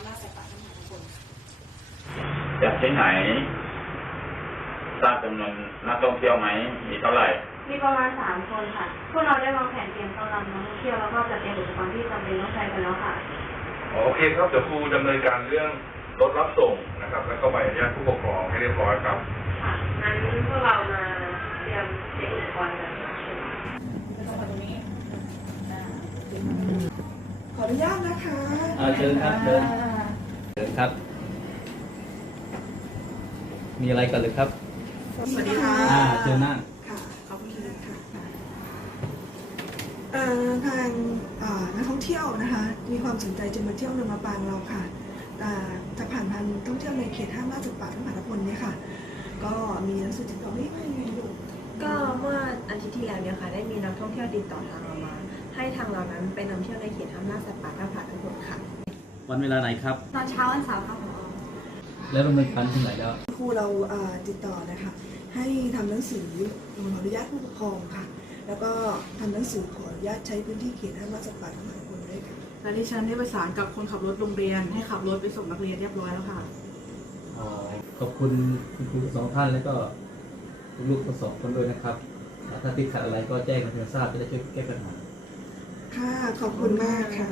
ำล่าสัตว์ป่าทั้งหลายทุกคนจากที่ไหนทราบจำนวนนักท่องเที่ยวไหมมีเท่าไหร่ มีประมาณสามคนค่ะ พวกเราได้วางแผนเตรียมต้อนรับนักท่องเที่ยวแล้วก็จัดเตรียมอุปกรณ์ที่จำเป็นต้องใช้กันแล้วค่ะโอเคครับเดี๋ยวครูดำเนินการเรื่องรถรับส่งนะครับ แล้วก็ใบอนุญาตผู้ปกครองให้เรียบร้อยครับ ค่ะงั้นพวกเรามาเตรียมเตรียมอุปกรณ์กันค่ะจะต้องมาตรงนี้อ่าขออนุญาตนะคะ อ่าเชิญครับเชิญเชิญ ครับ มีอะไรกันหรือครับสวัสดีค่ะอ่าเชิญนั่งค่ะขอบคุณค่ะเอ่อทางเอ่อนักท่องเที่ยวนะคะ มีความสนใจจะมาเที่ยวเมืองมะปรางเราค่ะอ่าจะผ่านพันท่องเที่ยวในเขตห้ามล่าสัตว์ป่าทั้งผาตะพลเนี่ยค่ะ ก็มีหนังสือติดต่อไม่ไม่มีอยู่ก็เมื่ออาทิตย์ที่แล้วเนี่ยค่ะ ได้มีนักท่องเที่ยวติดต่อทางเรามา ให้ทางเรานั้นไปนำเที่ยวในเขตห้ามล่าสัตว์ป่าท่าผาทั้งหมดค่ะ วันเวลาไหนครับ ตอนเช้าวันเสาร์ค่ะผอแล้วดำเนินการถึงไหนแล้วครูเราเอ่อติดต่อนะคะให้ทำหนังสือขออนุญาตผู้ปกครองค่ะ แล้วก็ทำหนังสือขออนุญาตใช้พื้นที่เขตห้ามล่าสัตว์ป่าทั้งผาตะพลด้วยค่ะ และที่ฉันได้ประสานกับคนขับรถโรงเรียน ให้ขับรถไปส่งนักเรียนเรียบร้อยแล้วค่ะขอบคุณคุณครูทั้งสองท่านแล้วก็ลูกๆทั้งสองคนด้วยนะครับ ถ้าติดขัดอะไรก็แจ้งกันให้ทราบจะได้ช่วยแก้ปัญหา ค่ะ ขอบคุณมากค่ะ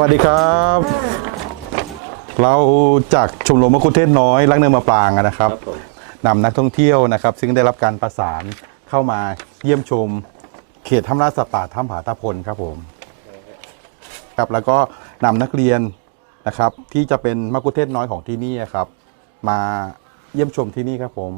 วัสดีครับ เราจากชมรมมะคุเทศน้อยรักเนินมะปรางอะนะครับนำนักท่องเที่ยวนะครับ ซึ่งได้รับการประสานเข้ามาเยี่ยมชม เขตถ้ำราชสัตว์ป่าถ้ำผาตาพลครับผมครับแล้วก็นำนักเรียนนะครับ ที่จะเป็นมะคุเทศน้อยของที่นี่ครับ มาเยี่ยมชมที่นี่ครับผม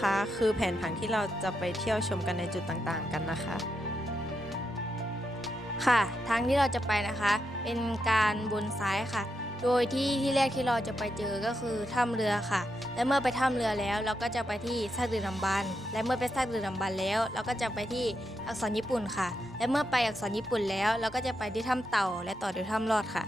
นะคะ คือแผนผังที่เราจะไปเที่ยวชมกันในจุดต่างๆ กันนะคะ ค่ะทางที่เราจะไปนะคะ เป็นการบนซ้ายค่ะ โดยที่ที่แรกที่เราจะไปเจอก็คือถ้ำเรือค่ะ และเมื่อไปถ้ำเรือแล้ว เราก็จะไปที่ซากเรือลำบัน และเมื่อไปซากเรือลำบันแล้ว เราก็จะไปที่อักษรญี่ปุ่นค่ะ และเมื่อไปอักษรญี่ปุ่นแล้ว เราก็จะไปที่ถ้ำเต่า และต่อด้วยถ้ำลอดค่ะ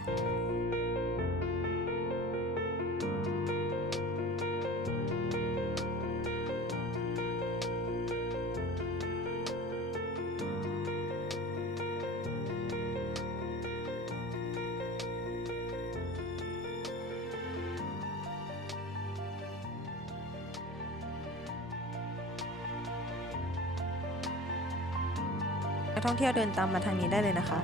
นักท่องเที่ยวเดินตามมาทางนี้ได้เลยนะคะ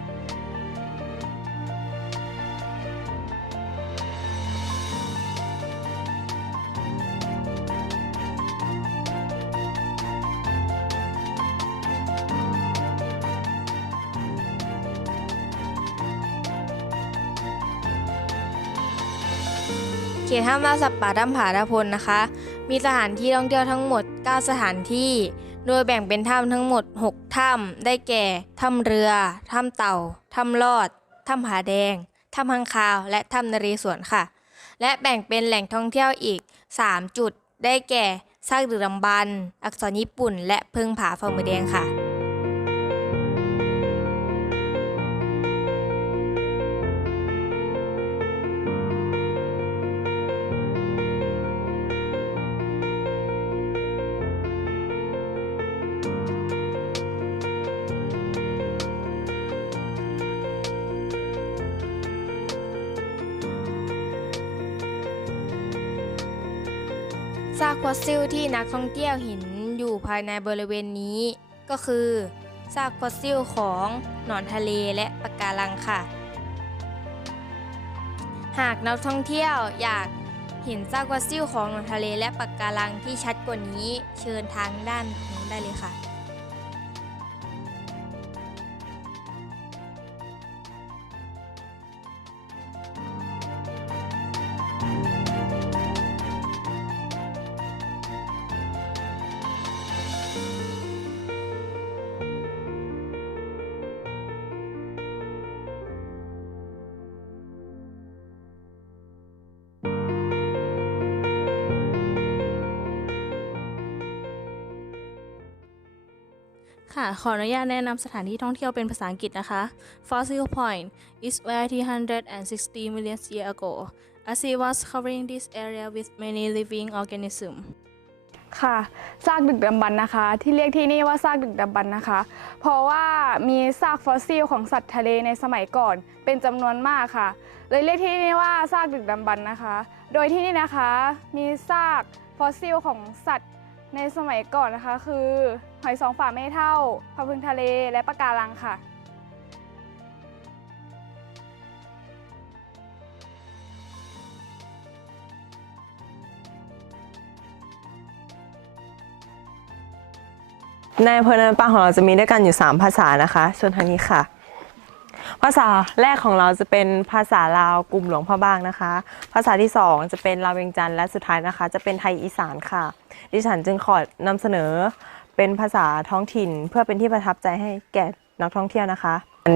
เขตห้ามล่าสัตว์ป่าถ้ำผาตะพลนะคะ มีสถานที่ท่องเที่ยวทั้งหมด 9 สถานที่ โดยแบ่งเป็นถ้ำทั้งหมด 6 ถ้ำได้แก่ถ้ำเรือถ้ำเต่าถ้ำลอดถ้ำผาแดงถ้ำพังคาว และถ้ำนเรศวรค่ะ และแบ่งเป็นแหล่งท่องเที่ยวอีก 3 จุด ได้แก่ซากดึกดำบรรพ์อักษรญี่ปุ่น และเพิงผาฝ่ามือแดงค่ะ ซากฟอสซิลที่นักท่องเที่ยวเห็นอยู่ภายในบริเวณนี้ ก็คือซากฟอสซิลของหนอนทะเลและปะการังค่ะ หากนักท่องเที่ยวอยากเห็นซากฟอสซิลของหนอนทะเลและปะการังที่ชัดกว่านี้ เชิญทางด้านนู้นได้เลยค่ะ ค่ะ ขออนุญาตแนะนำสถานที่ท่องเที่ยวเป็นภาษาอังกฤษนะคะ Fossil Point is where 360 million years ago a sea was covering this area with many living organisms ค่ะซากดึกดำบรรพ์นะคะ ที่เรียกที่นี่ว่าซากดึกดำบรรพ์นะคะ เพราะว่ามีซากฟอสซิลของสัตว์ทะเลในสมัยก่อน เป็นจำนวนมากค่ะ เลยเรียกที่นี่ว่าซากดึกดำบรรพ์นะคะ โดยที่นี่นะคะมีซากฟอสซิลของสัตว์ ในสมัยก่อนนะคะคือหอยสองฝาไม่เท่าพะพึงทะเลและปะการังค่ะ ในอำเภอเนินปางของเราจะมีด้วยกันอยู่ 3 ภาษานะคะส่วนทางนี้ค่ะ ภาษาแรกของเราจะเป็นภาษาลาวกลุ่มหลวงพระบางนะคะ ภาษาที่ 2 จะเป็นลาวเวียงจันทร์และสุดท้ายนะคะ จะเป็นไทยอีสานค่ะ ดิฉันจึงขอนำเสนอเป็นภาษาท้องถิ่น เพื่อเป็นที่ประทับใจให้แก่นักท่องเที่ยวนะคะ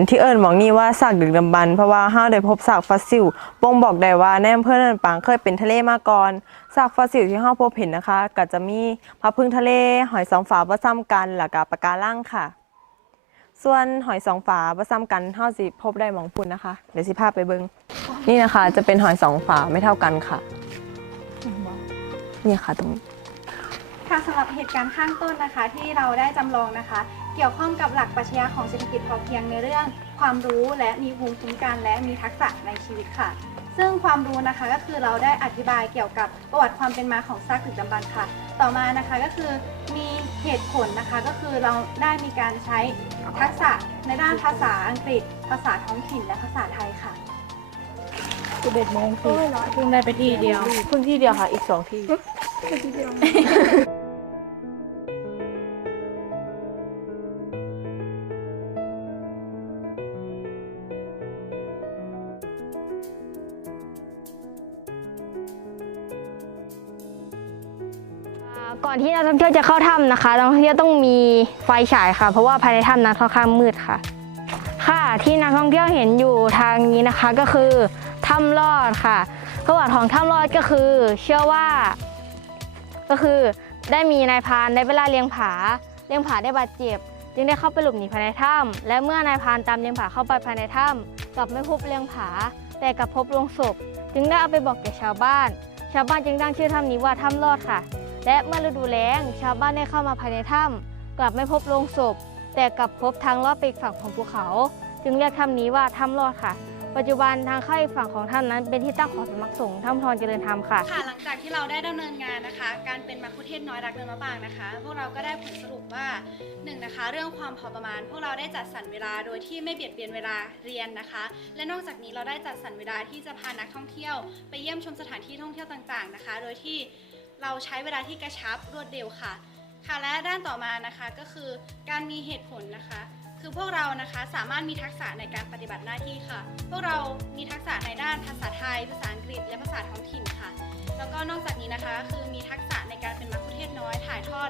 ที่เอิญมองนี่ว่าซากดึกดำบรรพ์เพราะว่าห้าได้พบซากฟอสซิลบ่งบอกได้ว่าในอำเภอเนินปางเคยเป็นทะเลมาก่อนซากฟอสซิลที่ห้าพบเห็นนะคะ ก็จะมีพะพึ่งทะเลหอยสองฝาประซ้ำกันแล้วก็ปะการังค่ะ ส่วนหอยสองฝาประซ้ำกันเท่าสิพบได้หมองพุ่นนะคะ เดี๋ยวสิพาพไปเบิงนี่นะคะ จะเป็นหอยสองฝาไม่เท่ากันค่ะนี่ค่ะตรงนี้ ค่ะสำหรับเหตุการณ์ข้างต้นนะคะ ที่เราได้จำลองนะคะ เกี่ยวข้องกับหลักปรัชญาของเศรษฐกิจพอเพียงในเรื่อง ความรู้และมีภูมิคุ้มกันและมีทักษะในชีวิตค่ะ ซึ่งความรู้นะคะก็คือเราได้อธิบายเกี่ยวกับประวัติความเป็นมาของซากดึกดำบรรพ์ค่ะ ต่อมานะคะก็คือมีเหตุผลนะคะก็คือเราได้มีการใช้ทักษะในด้านภาษาอังกฤษ ภาษาท้องถิ่นและภาษาไทยค่ะ11โมงคือเพิ่งได้ไปที่เดียวเพิ่งที่เดียวค่ะ อีกสองที่ นที่นักท่องเที่ยวจะเข้าถ้ำนะคะนักท่องเที่ยวต้องมีไฟฉายค่ะ เพราะว่าภายในถ้ำนั้นค่อนข้างมืดค่ะ ค่ะที่นักท่องเที่ยวเห็นอยู่ทางนี้นะคะก็คือถ้ำลอดค่ะประวัติของถ้ำลอดก็คือ เชื่อว่า ก็คือได้มีนายพานได้เวลาเลี้ยงผาเลี้ยงผาได้บาดเจ็บ จึงได้เข้าไปหลบหนีภายในถ้ำและเมื่อนายพานตามเลี้ยงผาเข้าไปภายในถ้ำกลับไม่พบเลี้ยงผา แต่กลับพบโลงศพ จึงได้เอาไปบอกแก่ชาวบ้าน ชาวบ้านจึงตั้งชื่อถ้ำนี้ว่าถ้ำลอดค่ะ และเมื่อฤดูแล้งชาวบ้านได้เข้ามาภายในถ้ำกลับไม่พบโลงศพ แต่กลับพบทางลอดไปอีกฝั่งของภูเขา จึงเรียกถ้ำนี้ว่าถ้ำลอดค่ะ ปัจจุบันทางเข้าอีกฝั่งของถ้ำนั้น เป็นที่ตั้งของสำนักสงฆ์ถ้ำทองเจริญธรรมค่ะ ค่ะ หลังจากที่เราได้ดำเนินงานนะคะ การเป็นมัคคุเทศน้อยรักเดินมะปางนะคะ พวกเราก็ได้ผลสรุปว่าหนึ่งนะคะ เรื่องความพอประมาณ พวกเราได้จัดสรรเวลาโดยที่ไม่เบียดเบียนเวลาเรียนนะคะ และนอกจากนี้เราได้จัดสรรเวลาที่จะพานักท่องเที่ยว ไปเยี่ยมชมสถานที่ท่องเที่ยวต่างๆนะคะ โดยที่ เราใช้เวลาที่กระชับรวดเร็วค่ะ ค่ะและด้านต่อมานะคะก็คือการมีเหตุผลนะคะ คือพวกเรานะคะสามารถมีทักษะในการปฏิบัติหน้าที่ค่ะ พวกเรามีทักษะในด้านภาษาไทย ภาษาอังกฤษ และภาษาท้องถิ่นค่ะ แล้วก็นอกจากนี้นะคะคือมีทักษะในการเป็นมัคคุเทศน้อยถ่ายทอด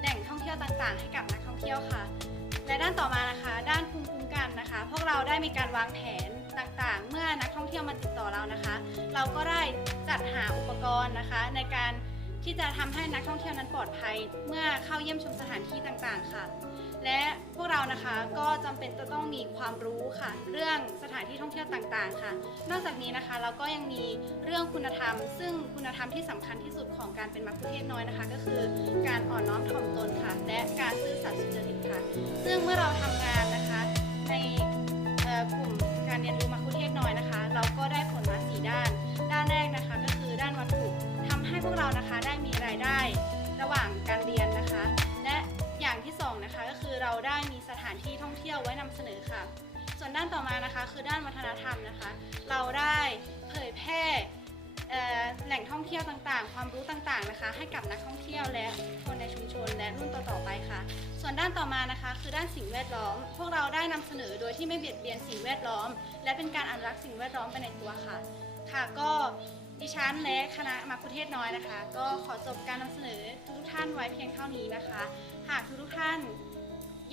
แหล่งท่องเที่ยวต่างๆ ให้กับนักท่องเที่ยวค่ะ และด้านต่อมานะคะ ด้านภูมิคุ้มกันนะคะ พวกเราได้มีการวางแผนต่างๆ เมื่อนักท่องเที่ยวมาติดต่อเรานะคะ เราก็ได้จัดหาอุปกรณ์นะคะในการ ที่จะทำให้นักท่องเที่ยวนั้นปลอดภัย เมื่อเข้าเยี่ยมชมสถานที่ต่างๆค่ะ และพวกเรานะคะก็จำเป็นจะต้องมีความรู้ค่ะ เรื่องสถานที่ท่องเที่ยวต่างๆ ค่ะ นอกจากนี้นะคะเราก็ยังมีเรื่องคุณธรรม ซึ่งคุณธรรมที่สำคัญที่สุดของการเป็นมัคคุเทศน้อยนะคะ ก็คือการอ่อนน้อมถ่อมตนค่ะ และการซื่อสัตย์สุจริตค่ะ ซึ่งเมื่อเราทำงานนะคะในกลุ่มการเรียนรู้มัคคุเทศน้อยนะคะ เราก็ได้ผลมาสีด้าน พวกเรานะคะได้มีรายได้ระหว่างการเรียนนะคะ และอย่างที่สองนะคะก็คือเราได้มีสถานที่ท่องเที่ยวไว้นำเสนอค่ะ ส่วนด้านต่อมานะคะคือด้านวัฒนธรรมนะคะ เราได้เผยแพร่แหล่งท่องเที่ยวต่างๆ ความรู้ต่างๆนะคะ ให้กับนักท่องเที่ยวและคนในชุมชนและรุ่นต่อๆไปค่ะ ส่วนด้านต่อมานะคะ คือด้านสิ่งแวดล้อม พวกเราได้นำเสนอโดยที่ไม่เบียดเบียนสิ่งแวดล้อม และเป็นการอนุรักษ์สิ่งแวดล้อมไปในตัวค่ะ ค่ะก็ ดิฉันและคณะมาคุเทศน้อยนะคะ ก็ขอจบการนำเสนอทุกๆท่านไว้เพียงเท่านี้นะคะ หากทุกๆท่าน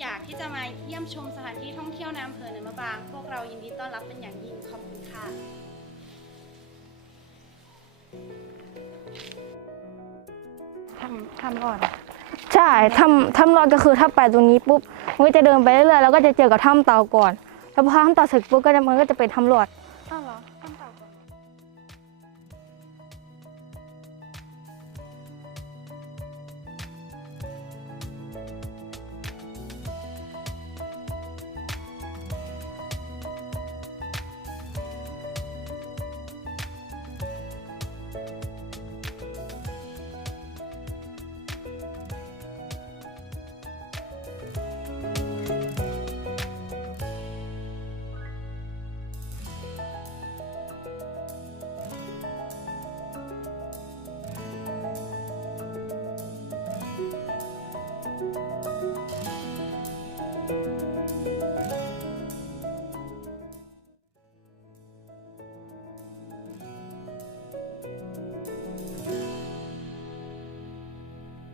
อยากที่จะมาเยี่ยมชมสถานที่ท่องเที่ยวในอำเภอเนินมะปราง พวกเรายินดีต้อนรับเป็นอย่างยิ่งขอบคุณค่ะทำทำรอดใช่ทำทำรอดก็คือถ้าไปตรงนี้ปุ๊บมันก็จะเดินไปเรื่อยๆแล้วก็จะเจอกับถ้ำเต่าก่อน แล้วพอถ้ำเต่าเสร็จปุ๊บก็จะมันก็จะเป็นถ้ำรอด